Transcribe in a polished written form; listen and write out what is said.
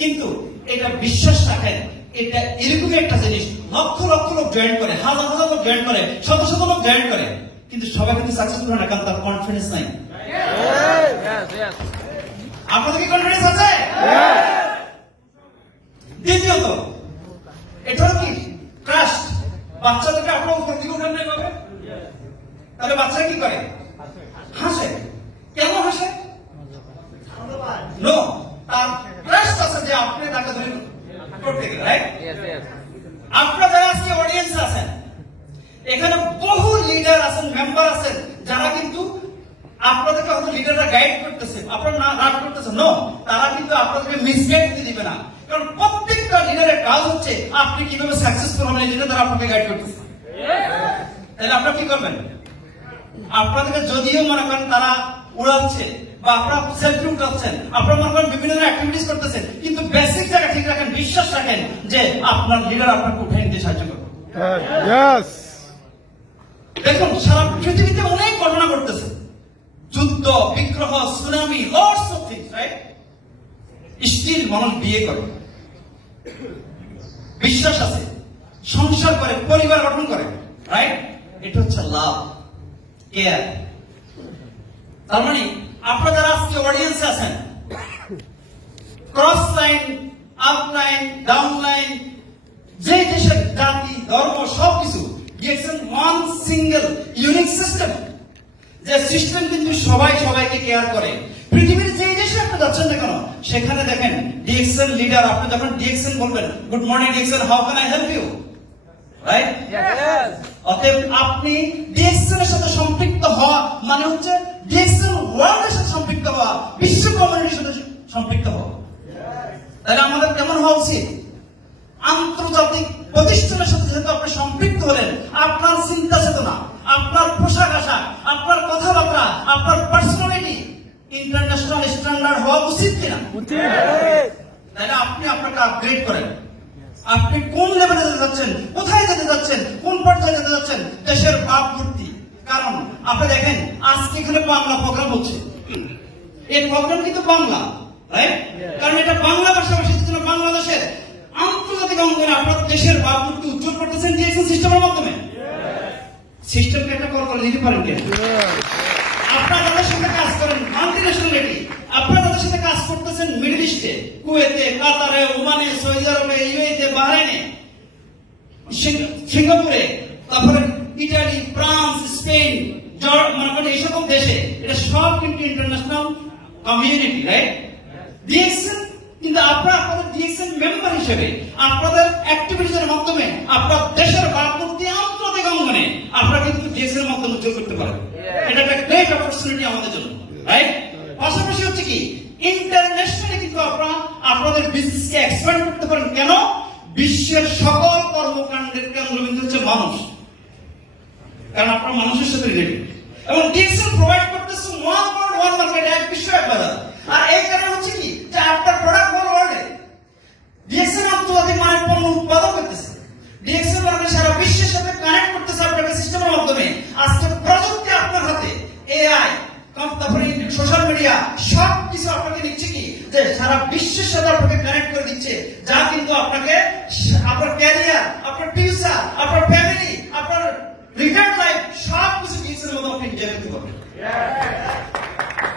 কিন্তু এটা বিশ্বাস রাখেন, এটা এরকমই একটা জিনিস, লক্ষ লক্ষ লোক জয়েন করে, হাজার হাজার লোক জয়েন করে, শত শত লোক জয়েন করে, কিন্তু সবাই কিন্তু সাকসেসফুল হয় না, কারণ তার কনফিডেন্স নাই। আপনাদের কি কনফিডেন্স আছে? দ্বিতীয়ত, এটা হলো কি ট্রাস্ট। বাচ্চাদেরকে আপনার উপর দিকে উঠান না এভাবে, তাহলে বাচ্চারা কি করে? হাসে। কেন হাসে? নো, তার ট্রাস্ট আছে যে আপনি তাকে ধরে করতে গেলে, রাইট? আপনারা যারা আজকে অডিয়েন্স আছেন, এখানে বহু লিডার আছেন, মেম্বার আছেন, যারা কিন্তু আপনাদেরকে হয়তো লিডাররা গাইড করতেছে, আপনারা না রাগ করতেছে, নো, তারা কিন্তু আপনাদেরকে মিসগাইড দিবে না, কারণ প্রত্যেকটা লিডারের কাজ হচ্ছে আপনি কিভাবে সাকসেসফুল হবেন এই জন্য তারা আপনাকে গাইড করতেছে। তাহলে আপনারা কি করবেন? আপনাদেরকে যদিও মনে করেন তারা উড়াচ্ছে বা আপনারা সেলফি উঠাচ্ছেন, আপনারা মনে করেন বিভিন্ন ধরনের অ্যাক্টিভিটিস করতেছেন, কিন্তু বেসিক জায়গা ঠিক রাখেন, বিশ্বাস রাখেন যে আপনার লিডার আপনাকে উঠে নিতে সাহায্য করবে। দেখুন, সারা পৃথিবীতে অনেক ঘটনা ঘটতেছে, যুদ্ধ, বিগ্রহ, tsunami, lots of things, right? Still মানুষ বিয়ে করে, বিশ্বাস আছে, সংসার করে, পরিবার গঠন করে, রাইট? এটা হচ্ছে লাভ, কেয়ার। তার মানে আপনারা যারা আজকে অডিয়েন্সে আছেন, cross line, up line, down line, যে দেশের জাতি, ধর্ম, সবকিছু DXN one single unique system, যে সিস্টেম কিন্তু সবাই সবাইকে কেয়ার করে। পৃথিবীর যে দেশে আপনি যাচ্ছেন না কেন, সেখানে দেখেন ডিএক্সএন লিডার, আপনি যখন ডিএক্সএন বলবেন, good morning DXN, how can I help you, right? অতএব আপনি ডিএক্সএন এর সাথে সম্পৃক্ত হওয়া মানে হচ্ছে ডিএক্সএন ওয়ার্ল্ডের সাথে সম্পৃক্ত হওয়া, বিশ্ব কমিউনিটির সাথে সম্পৃক্ত হওয়া। তাহলে আমাদের কেমন হওয়া উচিত? আন্তর্জাতিক প্রতিষ্ঠানের সাথে যেহেতু আপনি সম্পৃক্ত হলেন, আপনার চিন্তা চেতনা, আপনার পোশাক আশাক, আপনার কথাবার্তা, আপনার পার্সোনালিটি ইন্টারন্যাশনাল স্ট্যান্ডার্ড হওয়া উচিত কিনা? তাহলে আপনি আপনাকে আপগ্রেড করেন। আপনি কোন লেভেলে যেতে যাচ্ছেন, কোথায় যেতে যাচ্ছেন, কোন পর্যায়ে যেতে যাচ্ছেন, দেশের ভাবমূর্তি। কারণ আপনি দেখেন, আজকে এখানে বাংলা প্রোগ্রাম হচ্ছে, এই প্রোগ্রাম কিন্তু বাংলা, রাইট? কারণ এটা বাংলা ভাষাভাষীর জন্য বাংলাদেশের আন্তর্জাতিক অঙ্গনে আপনার দেশের ভাবমূর্তি উজ্জ্বল করতেছেন ডিএক্সএন সিস্টেমের মাধ্যমে। সিস্টেমকে একটা কল করে নিতে পারেন কেন? আপনারা তাদের সাথে কাজ করেন মাল্টি ন্যাশনালিটি, আপনারা তাদের সাথে কাজ করতেছেন মিডল ইস্টে, কুয়েতে, কাতারে, ওমানে, সৌদি আরবে, ইউএইতে, বাহরাইনে, সিঙ্গাপুরে, তারপরে ইটালি, ফ্রান্স, স্পেন, মানে এই সকল দেশে। এটা সব কিন্তু ইন্টারন্যাশনাল কমিউনিটি, রাইট? ডিএক্সএন কিন্তু আপনারা আপনাদের ডিএক্সএন মেম্বার হিসেবে আপনাদের অ্যাক্টিভিটিজের মাধ্যমে আপনার দেশের ভাবমূর্তি আন্তর্জাতিক অঙ্গনে আপনারা কিন্তু ডিএক্সএন এর মাধ্যমে উজ্জ্বল করতে পারেন। এটা একটা গ্রেট অপরচুনিটি আমাদের জন্য, রাইট? পাশাপাশি হচ্ছে কি, ইন্টারন্যাশনালি কিন্তু আপনারা আপনাদের বিজনেসকে এক্সপ্যান্ড করতে পারেন। কেন? বিশ্বের সকল কর্মকাণ্ডের কেন্দ্রবিন্দু হচ্ছে মানুষ, কারণ আপনারা মানুষের সাথে রিলেটেড, এবং ডিএক্সএন প্রোভাইড করতেছে ওয়ান ওয়ার্ল্ড ওয়ান মার্কেট, এক বিশ্ব এক বাজার। আর এই কারণে হচ্ছে কি, যে আপনার প্রোডাক্ট হোল ওয়ার্ল্ডে ডিএক্সএন আন্তর্জাতিক মানের পণ্য উৎপাদন করতেছে, ডিএক্সএন আপনাকে সারা বিশ্বের সাথে কানেক্ট করতেছে আপনাকে সিস্টেমের মাধ্যমে। আজকে প্রযুক্তি আপনার হাতে, এআই, তারপরে সোশ্যাল মিডিয়া, সব কিছু আপনাকে দিচ্ছে কি, যে সারা বিশ্বের সাথে আপনাকে কানেক্ট করে দিচ্ছে, যা কিন্তু আপনাকে আপনার ক্যারিয়ার, আপনার ফিউচার, আপনার ফ্যামিলি, আপনার রিটায়ার্ড লাইফ সব কিছু ডিএক্সএন এর মধ্যে আপনি এনজয় করতে পারবেন।